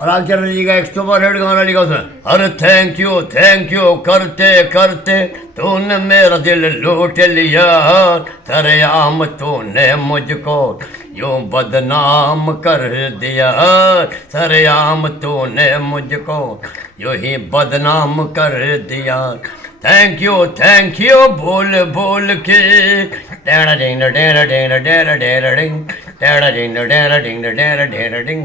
और आज चरण जी का एक सुपर हिट गाना लिखा उसने, अरे थैंक यू करते करते तूने मेरा दिल लूट लिया, सरेआम तूने मुझको यूं बदनाम कर दिया, सरेआम तूने मुझको यूं ही बदनाम कर दिया। थैंक यू बोल बोल के टेढ़ा डिंग टेढ़ा टेढ़ा टेढ़ा टेढ़ा डिंग टेढ़ा डिंग टेढ़ा डिंग टेढ़ा टेढ़ा डिंग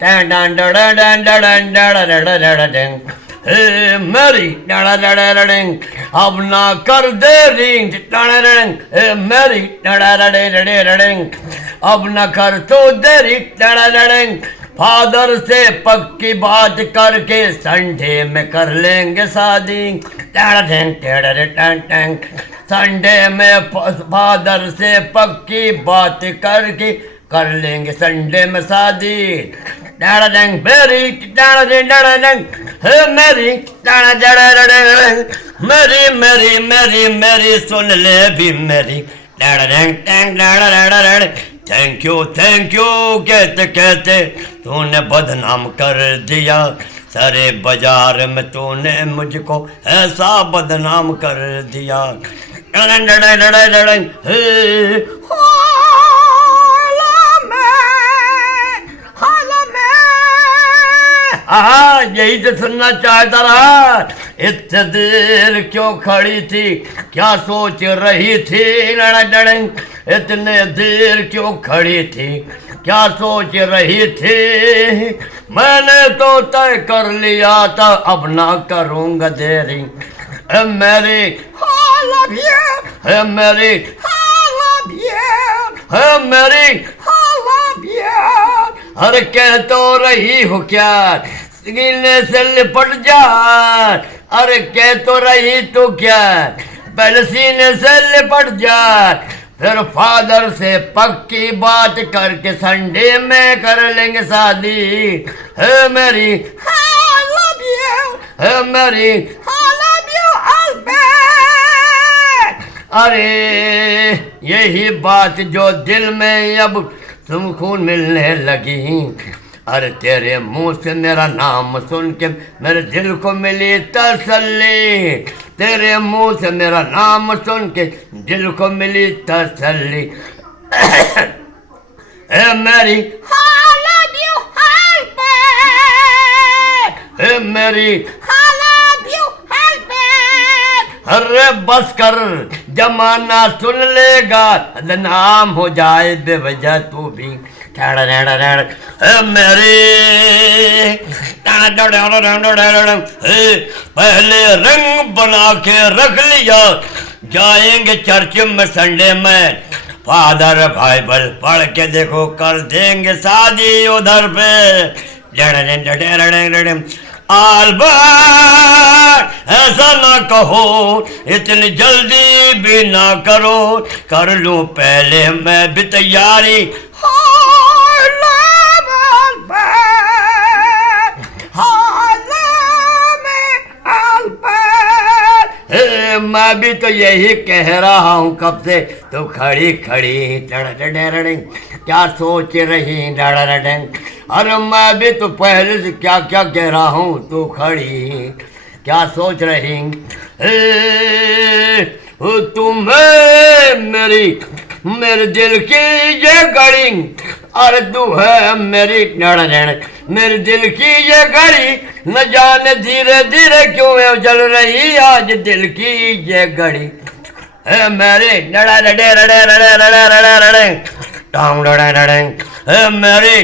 डन डन डन डन डन डन डिंग हे मेरी डड़ा डड़ा डिंग अब ना कर दे रिंग डड़ा डिंग हे मेरी डड़ा डड़ा डिंग अब ना कर तो देरी डड़ा डिंग फादर से पक्की बात करके संडे में कर लेंगे शादी, संडे में फादर से पक्की बात करके कर लेंगे संडे में शादी। मेरी मेरी मेरी मेरी मेरी सुन ले भी मेरी। थैंक यू कहते कहते तूने बदनाम कर दिया, सारे बाजार में तूने मुझको ऐसा बदनाम कर दिया। यही तो सुनना चाहता रहा। इतने देर क्यों खड़ी थी, क्या सोच रही थी? इतने देर क्यों खड़ी थी, क्या सोच रही थी? मैंने तो तय कर लिया था अब ना करूंगा देरी। मेरी मेरी मेरी अरे कह तो रही हो क्या, सीने से लिपट जा। अरे कह तो रही तो क्या, पहले सीने से लिपट जा, फिर फादर से पक्की बात करके संडे में कर लेंगे शादी। है मेरी है मेरी अरे यही बात जो दिल में अब तुम खून मिलने लगी। अरे तेरे मुंह से मेरा नाम सुन के मेरे दिल को मिली तसल्ली, तेरे मुंह से मेरा नाम सुन के दिल को मिली तसल्ली। ए मेरी ए मेरी अरे बस कर, जमाना सुन लेगा, नाम हो जाए बेवजह तू भी। मेरे पहले रंग बना के रख लिया, जाएंगे चर्च में संडे में, फादर बाइबल पढ़ के देखो कर देंगे शादी उधर पे। आल्बर्ट ऐसा ना कहो, इतनी जल्दी भी ना करो, कर लूं पहले मैं भी तैयारी। मैं भी तो यही कह रहा हूँ कब से, तो खड़ी खड़ी क्या सोच रही। अरे मैं भी तो पहले से क्या क्या कह रहा हूँ, तो खड़ी क्या सोच रही। तुम्हें मेरी मेरे दिल की ये घड़ी, अरे तू है मेरी मेरे दिल की ये घड़ी, न जाने धीरे धीरे क्यों है जल रही आज दिल की ये घड़ी। है मेरे मेरी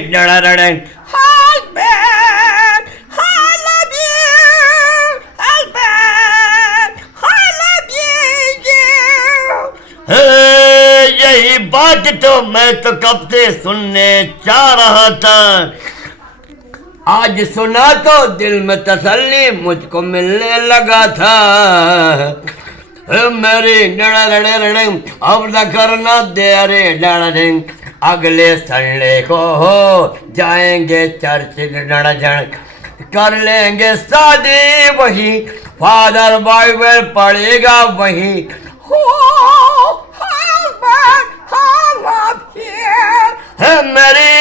यही बात तो मैं तो कब से सुनने चाह रहा था, आज सुना तो दिल में तसल्ली मुझको मिलने लगा था। मेरी अब न करना देरी, अगले संडे को हो जाएंगे चर्च, कर लेंगे शादी वही, फादर बाइबल पढ़ेगा वही। है मेरी